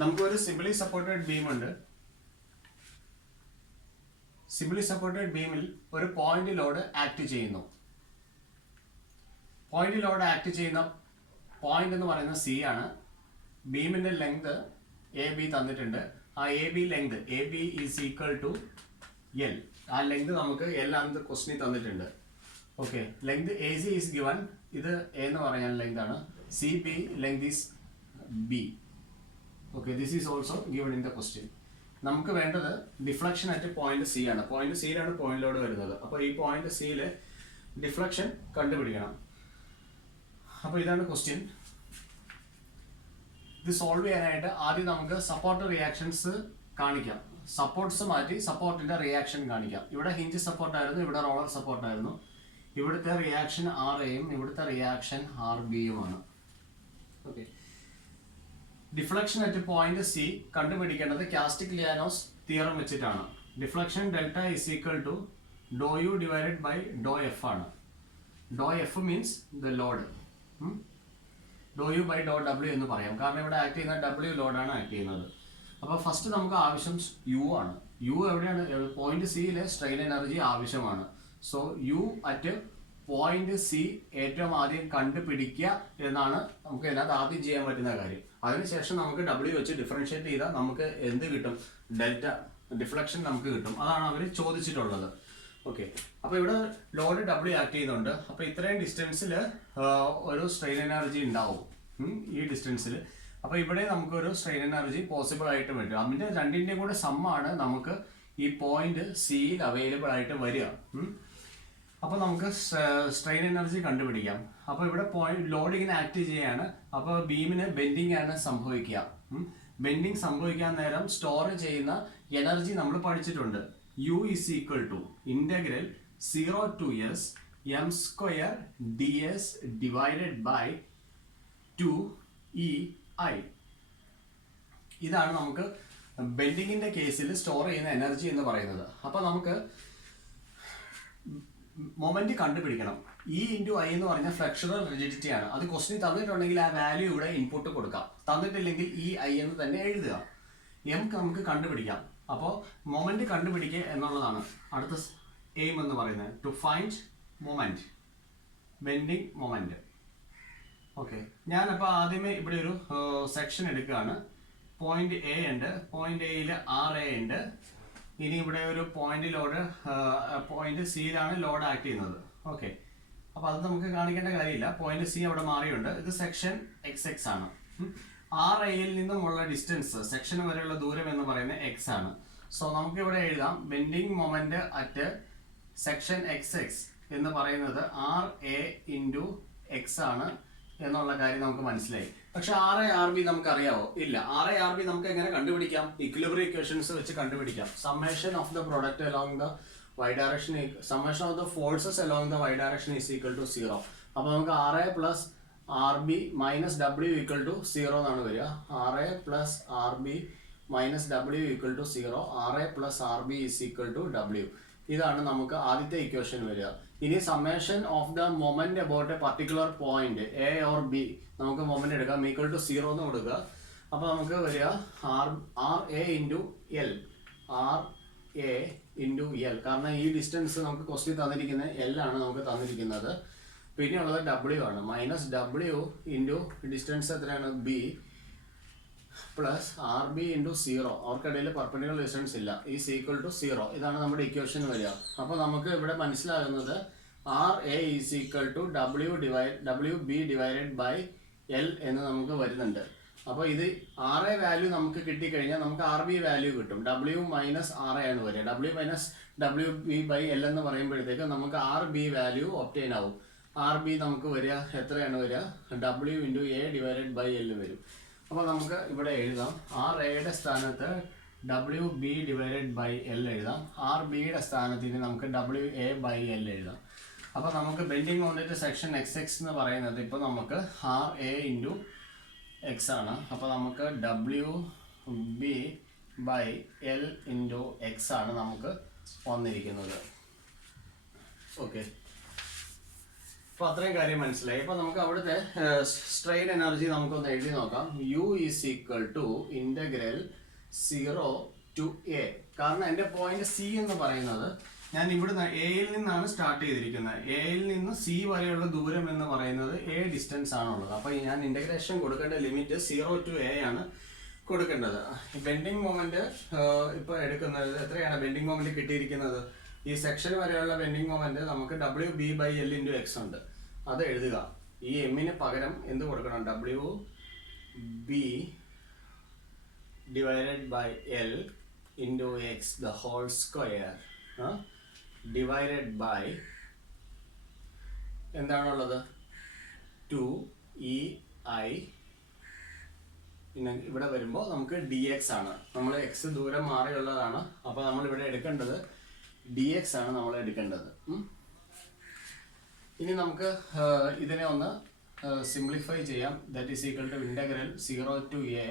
നമുക്ക് ഒരു simply supported beam ഉണ്ട്. സിംപ്ലി സപ്പോർട്ടഡ് ബീമിൽ ഒരു പോയിന്റ് ലോഡ് ആക്ട് ചെയ്യുന്നു. പോയിന്റ് ലോഡ് ആക്ട് ചെയ്യുന്ന പോയിന്റ് എന്ന് പറയുന്നത് സി ആണ്. ബീമിന്റെ ലെങ്ത് എ ബി തന്നിട്ടുണ്ട്. ആ A B length A B is equal to L. ആ ലെങ്ത് നമുക്ക് എൽ ആണെന്ന് ക്വസ്റ്റ്യൻ തന്നിട്ടുണ്ട്. Okay, length A C is given. ഇത് എ എന്ന് പറയാൻ ലെങ്ത് ആണ്. C B length is B. Okay, this is also given in the question. നമുക്ക് വേണ്ടത് ഡിഫ്ലക്ഷൻ അറ്റ് പോയിന്റ് സി ആണ്. പോയിന്റ് സിയിലാണ് പോയിന്റ് ലോഡ് വരുന്നത്. അപ്പോൾ ഈ പോയിന്റ് സിയിൽ ഡിഫ്ലക്ഷൻ കണ്ടുപിടിക്കണം. അപ്പോൾ ഇതാണ് ക്വസ്റ്റ്യൻ. ഇത് സോൾവ് ചെയ്യാനായിട്ട് ആദ്യം നമുക്ക് സപ്പോർട്ട് റിയാക്ഷൻസ് കാണിക്കാം. സപ്പോർട്ട്സ് മാറ്റി സപ്പോർട്ടിന്റെ റിയാക്ഷൻ കാണിക്കാം. ഇവിടെ ഹിഞ്ച് സപ്പോർട്ടായിരുന്നു, ഇവിടെ റോളർ സപ്പോർട്ടായിരുന്നു. ഇവിടുത്തെ റിയാക്ഷൻ ആർ എയും ഇവിടുത്തെ റിയാക്ഷൻ ആർ ബിയുമാണ്. Okay, deflection at point C കണ്ടുപിടിക്കേണ്ടത് കാസ്റ്റിഗ്ലിയാനോസ് തിയറം വെച്ചിട്ടാണ്. Deflection delta is equal to do U divided by do F ആണ്. Do F means the load. Do U by do W എന്ന് പറയാം, കാരണം ഇവിടെ ആക്ട് ചെയ്യുന്ന W ലോഡാണ് act ചെയ്യുന്നത്. അപ്പോൾ ഫസ്റ്റ് നമുക്ക് ആവശ്യം യു ആണ്. യു എവിടെയാണ്? പോയിന്റ് സിയിലെ സ്ട്രെയിൻ എനർജി ആവശ്യമാണ്. So you at point C ഏറ്റവും ആദ്യം കണ്ടുപിടിക്കുക എന്നാണ് നമുക്ക് ഇതിനകത്ത് ആദ്യം ചെയ്യാൻ പറ്റുന്ന കാര്യം. അതിനുശേഷം നമുക്ക് ഡബ്ല്യു വെച്ച് ഡിഫറൻഷിയേറ്റ് ചെയ്താൽ നമുക്ക് എന്ത് കിട്ടും? ഡെൽറ്റ ഡിഫ്ലക്ഷൻ നമുക്ക് കിട്ടും. അതാണ് അവർ ചോദിച്ചിട്ടുള്ളത്. ഓക്കെ, അപ്പോൾ ഇവിടെ ലോഡ് ഡബ്ല്യു ആക്ട് ചെയ്യുന്നുണ്ട്. അപ്പോൾ ഇത്രയും ഡിസ്റ്റൻസിൽ ഒരു സ്ട്രെയിൻ എനർജി ഉണ്ടാവും ഈ ഡിസ്റ്റൻസിൽ. അപ്പോൾ ഇവിടെ നമുക്കൊരു സ്ട്രെയിൻ എനർജി പോസിബിൾ ആയിട്ട് വരും. അതിൻ്റെ രണ്ടിൻ്റെയും കൂടെ സമ്മാണ് നമുക്ക് ഈ പോയിന്റ് സിയിൽ അവൈലബിൾ ആയിട്ട് വരിക. അപ്പോൾ നമുക്ക് സ്ട്രെയിൻ എനർജി കണ്ടുപിടിക്കാം. അപ്പോൾ ഇവിടെ പോയിന്റ് ലോഡ് ഇങ്ങനെ ആക്ട് ചെയ്യാണ്. അപ്പോൾ ബീമിന് ബെൻഡിങ് ആണ് സംഭവിക്കുക. ബെൻഡിങ് സംഭവിക്കാൻ നേരം സ്റ്റോർ ചെയ്യുന്ന എനർജി നമ്മൾ പഠിച്ചിട്ടുണ്ട്. U is equal to integral 0 to s m square ds divided by 2ei. ഇതാണ് നമുക്ക് ബെൻഡിങ്ങിന്റെ കേസിൽ സ്റ്റോർ ചെയ്യുന്ന എനർജി എന്ന് പറയുന്നത്. അപ്പോൾ നമുക്ക് മൊമെന്റ് കണ്ടുപിടിക്കണം. ഇ ഇൻറ്റു ഐ എന്ന് പറഞ്ഞാൽ ഫ്ലെക്സുറൽ റിജിഡിറ്റി ആണ്. അത് ക്വസ്റ്റ്യൻ തന്നിട്ടുണ്ടെങ്കിൽ ആ വാല്യൂ ഇവിടെ ഇൻപുട്ട് കൊടുക്കാം. തന്നിട്ടില്ലെങ്കിൽ ഇ ഐ എന്ന് തന്നെ എഴുതുക. എം നമുക്ക് കണ്ടുപിടിക്കാം. അപ്പോൾ മൊമെന്റ് കണ്ടുപിടിക്കുക എന്നുള്ളതാണ് അടുത്ത എയിം എന്ന് പറയുന്നത്. To find moment, bending moment. Okay, ഞാനപ്പോൾ ആദ്യമേ ഇവിടെ ഒരു സെക്ഷൻ എടുക്കുകയാണ്. പോയിന്റ് എ ഉണ്ട്. പോയിന്റ് എയിൽ ആർ എ ഉണ്ട്. ഇനി ഇവിടെ ഒരു പോയിന്റ് ലോഡ് പോയിന്റ് സിയിലാണ് ലോഡ് ആക്ട് ചെയ്യുന്നത്. ഓക്കെ, അപ്പോൾ അത് നമുക്ക് കാണിക്കേണ്ട കാര്യമില്ല. പോയിന്റ് സി അവിടെ മാറിയുണ്ട്. ഇത് സെക്ഷൻ എക്സ് എക്സ് ആണ്. ആർ എയിൽ നിന്നുമുള്ള ഡിസ്റ്റൻസ് സെക്ഷൻ വരെയുള്ള ദൂരം എന്ന് പറയുന്നത് എക്സ് ആണ്. സോ നമുക്ക് ഇവിടെ എഴുതാം bending moment at section X X എന്ന് പറയുന്നത് ആർ എ ഇൻറ്റു എക്സ് ആണ് എന്നുള്ള കാര്യം നമുക്ക് മനസ്സിലായി. പക്ഷെ ആർ എ ആർ ബി നമുക്ക് അറിയാവോ? ഇല്ല. ആർ എ ആർ ബി നമുക്ക് എങ്ങനെ കണ്ടുപിടിക്കാം? ഇക്വിലിബ്രിയം ഇക്വേഷൻസ് വെച്ച് കണ്ടുപിടിക്കാം. Summation of the product along the y direction, summation of the forces along the y direction is equal to 0. അപ്പോൾ നമുക്ക് R A plus R B minus W equal to 0 എന്നാണ് വരിക. R A plus R B minus W equal to 0. R A plus R B is equal to W. ഇതാണ് നമുക്ക് ആദ്യത്തെ equation വരിക. ഇനി summation of the moment about a particular point A or B നമുക്ക് moment എടുക്കാം. Equal to 0 എന്ന് കൊടുക്കുക. അപ്പോൾ നമുക്ക് വരിക R A into L. R A into L. കാരണം ഈ ഡിസ്റ്റൻസ് നമുക്ക് ക്വസ്റ്റ്യൻ തന്നിരിക്കുന്നത് എൽ ആണ് നമുക്ക് തന്നിരിക്കുന്നത്. പിന്നെയുള്ളത് ഡബ്ല്യു ആണ്. മൈനസ് ഡബ്ല്യു ഇൻറ്റു ഡിസ്റ്റൻസ് എത്രയാണ്? B plus R B into 0. അവർക്കിടയിൽ പെർപെൻഡിക്കുലർ ഡിസ്റ്റൻസ് ഇല്ല. Is equal to 0. ഇതാണ് നമ്മുടെ ഇക്വേഷൻ വരിക. അപ്പോൾ നമുക്ക് ഇവിടെ മനസ്സിലാകുന്നത് R A is equal to W B divided by L എന്ന് നമുക്ക് വരുന്നുണ്ട്. അപ്പോൾ ഇത് ആർ എ വാല്യൂ നമുക്ക് കിട്ടിക്കഴിഞ്ഞാൽ നമുക്ക് ആർ ബി വാല്യൂ കിട്ടും. ഡബ്ല്യു മൈനസ് ആർ എ ആണ് വരിക. W minus W B by L എന്ന് പറയുമ്പോഴത്തേക്ക് നമുക്ക് ആർ ബി വാല്യൂ ഒബ്റ്റെയിൻ ആവും. ആർ ബി നമുക്ക് വരിക എത്രയാണ് വരിക? W into A divided by L വരും. അപ്പോൾ നമുക്ക് ഇവിടെ എഴുതാം ആർ എയുടെ സ്ഥാനത്ത് W B divided by L എഴുതാം. ആർ ബിയുടെ സ്ഥാനത്ത് ഇനി നമുക്ക് ഡബ്ല്യു എ ബൈ എൽ എഴുതാം. അപ്പോൾ നമുക്ക് bending moment section X X എന്ന് പറയുന്നത് ഇപ്പോൾ നമുക്ക് ആർ എ ഇൻറ്റു എക്സ് ആണ്. അപ്പോൾ നമുക്ക് W B by L into X ആണ് നമുക്ക് വന്നിരിക്കുന്നത്. ഓക്കെ, അപ്പോൾ അത്രയും കാര്യം മനസ്സിലായി. അപ്പോൾ നമുക്ക് അവിടുത്തെ സ്ട്രെയിൻ എനർജി നമുക്കൊന്ന് എഴുതി നോക്കാം. U is equal to integral 0 to A. കാരണം എൻ്റെ പോയിന്റ് C എന്ന് പറയുന്നത് ഞാൻ ഇവിടുന്ന് എയിൽ നിന്നാണ് സ്റ്റാർട്ട് ചെയ്തിരിക്കുന്നത്. എയിൽ നിന്ന് C വരെയുള്ള ദൂരം എന്ന് പറയുന്നത് A ഡിസ്റ്റൻസ് ആണുള്ളത്. അപ്പോൾ ഞാൻ ഇൻ്റഗ്രേഷൻ കൊടുക്കേണ്ട ലിമിറ്റ് 0 to A ആണ് കൊടുക്കേണ്ടത്. ബെൻഡിങ് മൊമെന്റ് ഇപ്പോൾ എടുക്കുന്നത് എത്രയാണ് ബെൻഡിങ് മൊമെന്റ് കിട്ടിയിരിക്കുന്നത്? ഈ സെക്ഷൻ വരെയുള്ള ബെൻഡിങ് മൊമെന്റ് നമുക്ക് WB/L × X ഉണ്ട്. അത് എഴുതുക. ഈ എമ്മിന് പകരം എന്ത് കൊടുക്കണം? WB/L × X the whole square divided by എന്താണുള്ളത്? 2EI. പിന്നെ ഇവിടെ വരുമ്പോൾ നമുക്ക് dx ആണ്. നമ്മൾ x ദൂരം മാറിയുള്ളതാണ്. അപ്പോൾ നമ്മൾ ഇവിടെ എടുക്കേണ്ടത് dx ആണ് നമ്മൾ എടുക്കേണ്ടത്. ഇനി നമുക്ക് ഇതിനെ ഒന്ന് സിംപ്ലിഫൈ ചെയ്യാം. That is equal to integral 0 to A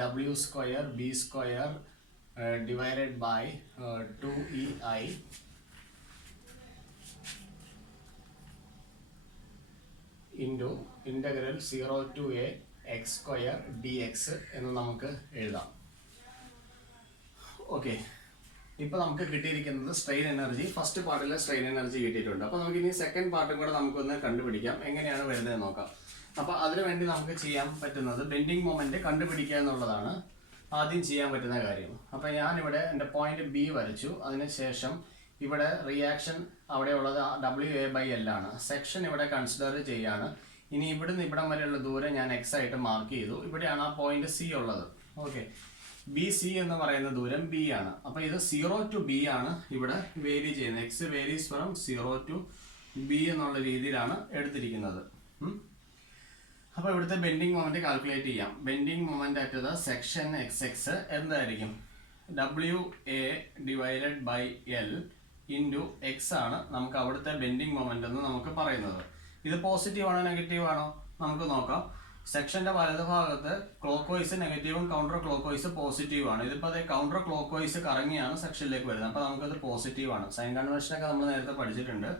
W² B² divided by 2EI into integral 0 to A x² dx എന്ന് നമുക്ക് എഴുതാം. ഓക്കെ, ഇപ്പോൾ നമുക്ക് കിട്ടിയിരിക്കുന്നത് സ്ട്രെയിൻ എനർജി. ഫസ്റ്റ് പാർട്ടിലെ സ്ട്രെയിൻ എനർജി കിട്ടിയിട്ടുണ്ട്. അപ്പോൾ നമുക്ക് ഇനി സെക്കൻഡ് പാർട്ടും കൂടെ നമുക്കൊന്ന് കണ്ടുപിടിക്കാം, എങ്ങനെയാണ് വരുന്നത് നോക്കാം. അപ്പോൾ അതിനുവേണ്ടി നമുക്ക് ചെയ്യാൻ പറ്റുന്നത് ബെൻഡിങ് മൊമെന്റ് കണ്ടുപിടിക്കുക എന്നുള്ളതാണ് ആദ്യം ചെയ്യാൻ പറ്റുന്ന കാര്യം. അപ്പോൾ ഞാനിവിടെ എൻ്റെ പോയിന്റ് B വരച്ചു. അതിനുശേഷം ഇവിടെ റിയാക്ഷൻ അവിടെയുള്ളത് WA/L ആണ്. സെക്ഷൻ ഇവിടെ കൺസിഡർ ചെയ്യാണ്. ഇനി ഇവിടുന്ന് ഇവിടം വരെയുള്ള ദൂരം ഞാൻ X ആയിട്ട് മാർക്ക് ചെയ്തു. ഇവിടെയാണ് ആ പോയിന്റ് C ഉള്ളത്. ഓക്കെ, BC എന്ന് പറയുന്ന ദൂരം B ആണ്. അപ്പോൾ ഇത് 0 to B ആണ് ഇവിടെ വേരി ചെയ്യുന്നത്. X varies from 0 to B എന്നുള്ള രീതിയിലാണ് എടുത്തിരിക്കുന്നത്. അപ്പോൾ ഇവിടുത്തെ ബെൻഡിങ് മൊമെന്റ് കാൽക്കുലേറ്റ് ചെയ്യാം. Bending moment at the section XX എന്തായിരിക്കും? WA/L × X ആണ് നമുക്ക് അവിടുത്തെ ബെൻഡിങ് മൊമെന്റ് എന്ന് നമുക്ക് പറയുന്നത്. ഇത് പോസിറ്റീവ് ആണോ നെഗറ്റീവ് ആണോ നമുക്ക് നോക്കാം. സെക്ഷന്റെ വലതുഭാഗത്ത് ക്ലോക്ക് വൈസ് നെഗറ്റീവും കൗണ്ടർ ക്ലോക്ക് വൈസ് പോസിറ്റീവ് ആണ്. ഇതിപ്പോൾ അത് കൗണ്ടർ ക്ലോക്ക് വൈസ് കറങ്ങിയാണ് സെക്ഷനിലേക്ക് വരുന്നത്. അപ്പോൾ നമുക്കത് പോസിറ്റീവ് ആണ്. സൈൻ കൺവെൻഷനൊക്കെ നമ്മൾ നേരത്തെ പഠിച്ചിട്ടുണ്ട്.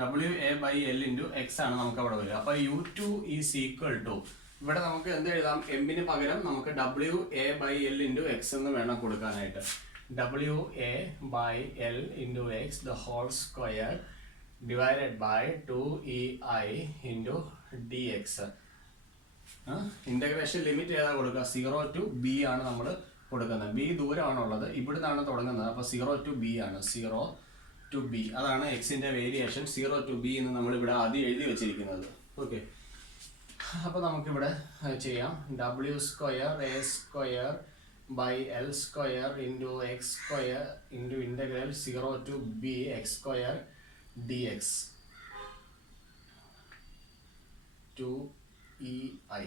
WA/L × X ആണ് നമുക്ക് അവിടെ വരിക. അപ്പോൾ U2 ഈസ് ഈക്വൽ ടു ഇവിടെ നമുക്ക് എന്ത് എഴുതാം? എമ്മിന് പകരം നമുക്ക് WA/L × X എന്ന് വേണം കൊടുക്കാനായിട്ട്. WA/L × X the whole square divided by 2EI × dx. Integration limit ഏതാ കൊടുക്കുക? 0 to B ആണ് നമ്മൾ കൊടുക്കുന്നത്. B ദൂരമാണുള്ളത്, ഇവിടുന്നാണ് തുടങ്ങുന്നത്. അപ്പോൾ 0 to B ആണ്. 0 to B അതാണ് എക്സിന്റെ വേരിയേഷൻ. 0 to B എന്ന് നമ്മൾ ഇവിടെ ആദ്യം എഴുതി വെച്ചിരിക്കുന്നത്. ഓക്കെ, അപ്പോൾ നമുക്കിവിടെ ചെയ്യാം. W² A² / L² × X² × integral 0 to B x² dx 2EI.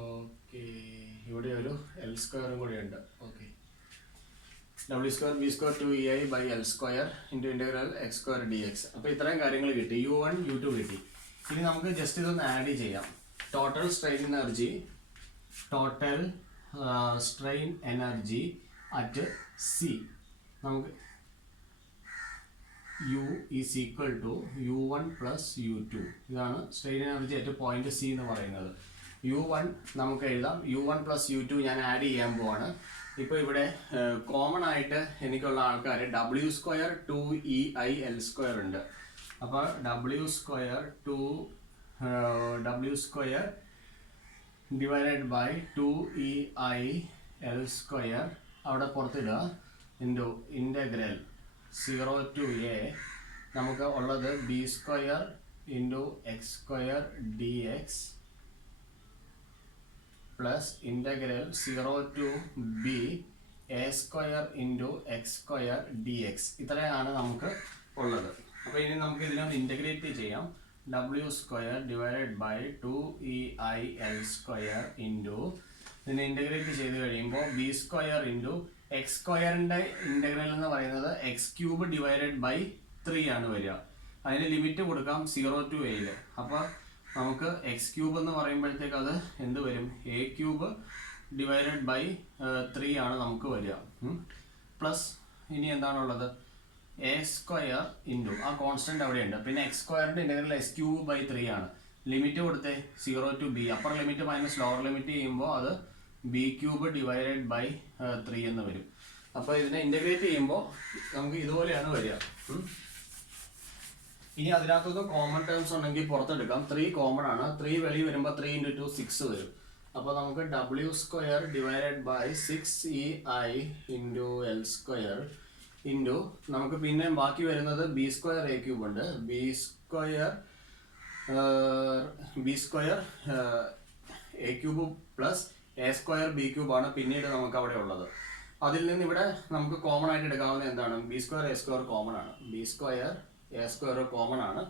Okay, ഇവിടെ ഒരു L² കൂടി ഉണ്ട്. Okay, W² B² 2EI/L² × integral x² dx. അപ്പോൾ ഇത്രയും കാര്യങ്ങൾ കിട്ടി. U1 U2 കിട്ടി. ഇനി നമുക്ക് ജസ്റ്റ് ഇതൊന്ന് ആഡ് ചെയ്യാം. Total strain energy at C നമുക്ക് U is equal to U1 + U2. ഇതാണ് strain energy at point C എന്ന് പറയുന്നത്. U1 നമുക്ക് എഴുതാം. U1 + U2 ഞാൻ ആഡ് ചെയ്യാൻ പോവാണ്. ഇപ്പോൾ ഇവിടെ കോമൺ ആയിട്ട് എനിക്കുള്ള ആൾക്കാർ W² 2EI/L² ഉണ്ട്. അപ്പോൾ W² ഡിവൈഡഡ് ബൈ 2EI/L² അവിടെ പുറത്തിടുക. ഇൻ്റഗ്രൽ 0 to A നമുക്ക് ഉള്ളത് B² × x² dx plus integral 0 to B A² × x² dx. ഇത്രയാണ് നമുക്ക് ഉള്ളത്. അപ്പോൾ ഇനി നമുക്ക് ഇതിനൊന്ന് ഇൻ്റഗ്രേറ്റ് ചെയ്യാം. W² ഡിവൈഡഡ് ബൈ 2EI/L² ഇതിനെ ഇൻ്റഗ്രേറ്റ് ചെയ്ത് കഴിയുമ്പോൾ B² × x²ൻ്റെ ഇൻ്റഗ്രൽ എന്ന് പറയുന്നത് x³ ഡിവൈഡഡ് ബൈ 3 ആണ് വരിക. അതിന് ലിമിറ്റ് കൊടുക്കാം 0 to A. അപ്പോൾ നമുക്ക് x³ എന്ന് പറയുമ്പോഴത്തേക്ക് അത് എന്ത് വരും? A³ ഡിവൈഡഡ് ബൈ 3 ആണ് നമുക്ക് വരിക. പ്ലസ് ഇനി എന്താണുള്ളത്? എ സ്ക്വയർ ഇൻറ്റു ആ കോൺസ്റ്റന്റ് അവിടെയുണ്ട്. പിന്നെ എക്സ് സ്ക്വയറിന്റെ ഇന്റഗ്രൽ എസ് ക്യൂബ് ബൈ 3 ആണ്. ലിമിറ്റ് കൊടുത്തേ 0 to b. Upper limit minus lower limit ചെയ്യുമ്പോൾ അത് ബി ക്യൂബ് ഡിവൈഡഡ് ബൈ 3 എന്ന് വരും. അപ്പോൾ ഇതിനെ ഇന്റഗ്രേറ്റ് ചെയ്യുമ്പോൾ നമുക്ക് ഇതുപോലെയാണ് വരിക. ഇനി അതിനകത്തുനിന്ന് കോമൺ ടേംസ് ഉണ്ടെങ്കിൽ പുറത്തെടുക്കാം. 3 കോമൺ ആണ്. 3 വെളി വരുമ്പോൾ 3 × 2 6 വരും. അപ്പോൾ നമുക്ക് W square divided by 6EI into L square into നമുക്ക് പിന്നെ ബാക്കി വരുന്നത് ബി സ്ക്വയർ എ ക്യൂബ് ഉണ്ട്. B square A cube plus A square B cube ആണ് പിന്നീട് നമുക്ക് അവിടെ ഉള്ളത്. അതിൽ നിന്ന് ഇവിടെ നമുക്ക് കോമൺ ആയിട്ട് എടുക്കാവുന്ന എന്താണ്? B square A square common ആണ്. B square A square common ആണ്.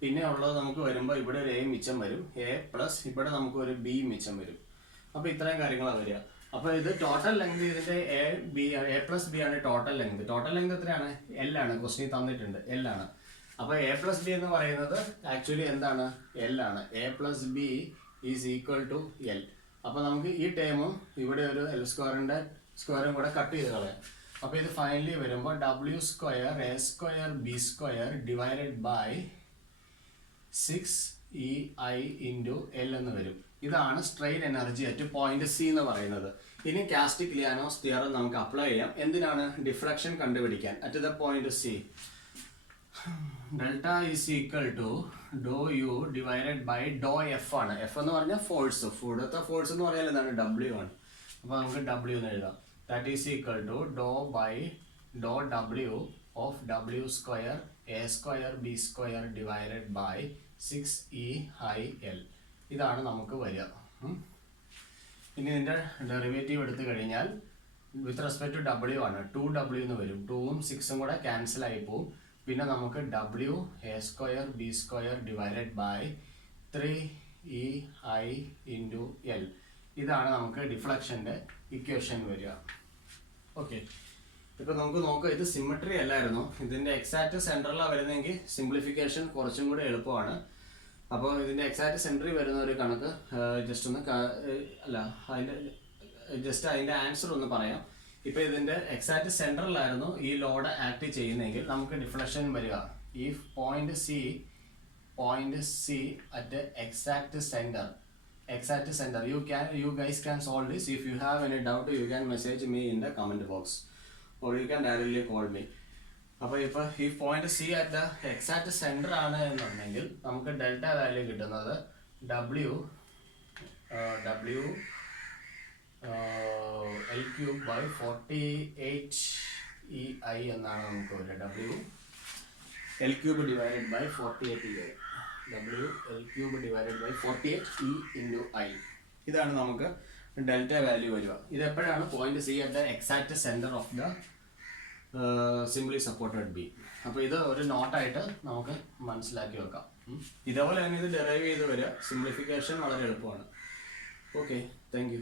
പിന്നെ ഉള്ളത് നമുക്ക് വരുമ്പോൾ ഇവിടെ ഒരു എ മിച്ചം വരും. എ പ്ലസ് ഇവിടെ നമുക്ക് ഒരു ബി മിച്ചം വരും. അപ്പോൾ ഇത്രയും കാര്യങ്ങളാണ് വരിക. അപ്പോൾ ഇത് ടോട്ടൽ ലെങ്ത് ഇതിന്റെ എ പ്ലസ് ബി ആണ് ടോട്ടൽ ലെങ്ത്. ടോട്ടൽ ലെങ്ത് എത്രയാണ്? എൽ ആണ്. ക്വസ്റ്റ്യൻ തന്നിട്ടുണ്ട് എൽ ആണ്. അപ്പോൾ എ പ്ലസ് ബി എന്ന് പറയുന്നത് ആക്ച്വലി എന്താണ്? എൽ ആണ്. A plus B is equal to L. അപ്പോൾ നമുക്ക് ഈ ടേമും ഇവിടെ ഒരു എൽ സ്ക്വയറും കൂടെ കട്ട് ചെയ്ത് കളയാം. അപ്പോൾ ഇത് ഫൈനലി വരുമ്പോൾ W square A square B square divided by 6EI into L എന്ന് വരും. ഇതാണ് strain energy at point C എന്ന് പറയുന്നത്. ഇനി കാസ്റ്റിഗ്ലിയാനോസ് തിയറം നമുക്ക് അപ്ലൈ ചെയ്യാം. എന്തിനാണ്? ഡിഫ്രാക്ഷൻ കണ്ടുപിടിക്കാൻ. At the point C delta is equal to do U divided by do F ആണ്. എഫ് എന്ന് പറഞ്ഞാൽ ഫോഴ്സ്. ഇവിടുത്തെ ഫോഴ്സ് എന്ന് പറഞ്ഞാൽ എന്താണ്? ഡബ്ല്യു ആണ്. അപ്പോൾ നമുക്ക് ഡബ്ല്യു എന്ന് എഴുതാം. That is equal to do by do W of W square A square B square divided by 6EIL. ഇതാണ് നമുക്ക് വരിക. ഇനി ഇതിൻ്റെ ഡെറിവേറ്റീവ് എടുത്തു കഴിഞ്ഞാൽ വിത്ത് റെസ്പെക്ട് ടു ഡബ്ല്യു ആണ്. 2W എന്ന് വരും. 2ഉം 6ഉം കൂടെ ക്യാൻസൽ ആയി പോവും. പിന്നെ നമുക്ക് W A square B square divided by 3EI into L. ഇതാണ് നമുക്ക് ഡിഫ്ലക്ഷൻ്റെ ഇക്വേഷൻ വരിക. ഓക്കെ, ഇപ്പം നമുക്ക് നോക്കാം. ഇത് സിമെട്രി അല്ലായിരുന്നു. ഇതിൻ്റെ എക്സാക്റ്റ് സെൻറ്ററിലാണ് വരുന്നതെങ്കിൽ സിംപ്ലിഫിക്കേഷൻ കുറച്ചും കൂടെ എളുപ്പമാണ്. അപ്പോൾ ഇതിൻ്റെ എക്സാക്റ്റ് സെൻറ്ററിൽ വരുന്ന ഒരു കണക്ക് അതിൻ്റെ ആൻസർ ഒന്ന് പറയാം. ഇപ്പോൾ ഇതിൻ്റെ എക്സാക്റ്റ് സെൻറ്ററിലായിരുന്നു ഈ ലോഡ് ആക്ട് ചെയ്യുന്നതെങ്കിൽ നമുക്ക് ഡിഫ്ലക്ഷൻ വരിക. ഈ point C at exact centre. You guys can solve this. If you have any doubt, you can message me in the comment box or you can directly call me. അപ്പോൾ ഇപ്പോൾ ഈ point C at the exact centre ആണ് എന്നുണ്ടെങ്കിൽ നമുക്ക് delta value കിട്ടുന്നത് W L cube by 48EI എന്നാണ് നമുക്ക് വരിക. W L cube divided by 48EI. WL cube divided by 48E into I. ഇതാണ് നമുക്ക് ഡെൽറ്റ വാല്യൂ വരിക. ഇത് എപ്പോഴാണ്? Point C at the exact centre of the simply supported B. അപ്പോൾ ഇത് ഒരു നോട്ടായിട്ട് നമുക്ക് മനസ്സിലാക്കി വെക്കാം. ഇതേപോലെ തന്നെ ഇത് ഡെറൈവ് ചെയ്ത് വരിക. സിംപ്ലിഫിക്കേഷൻ വളരെ എളുപ്പമാണ്. Okay, thank you.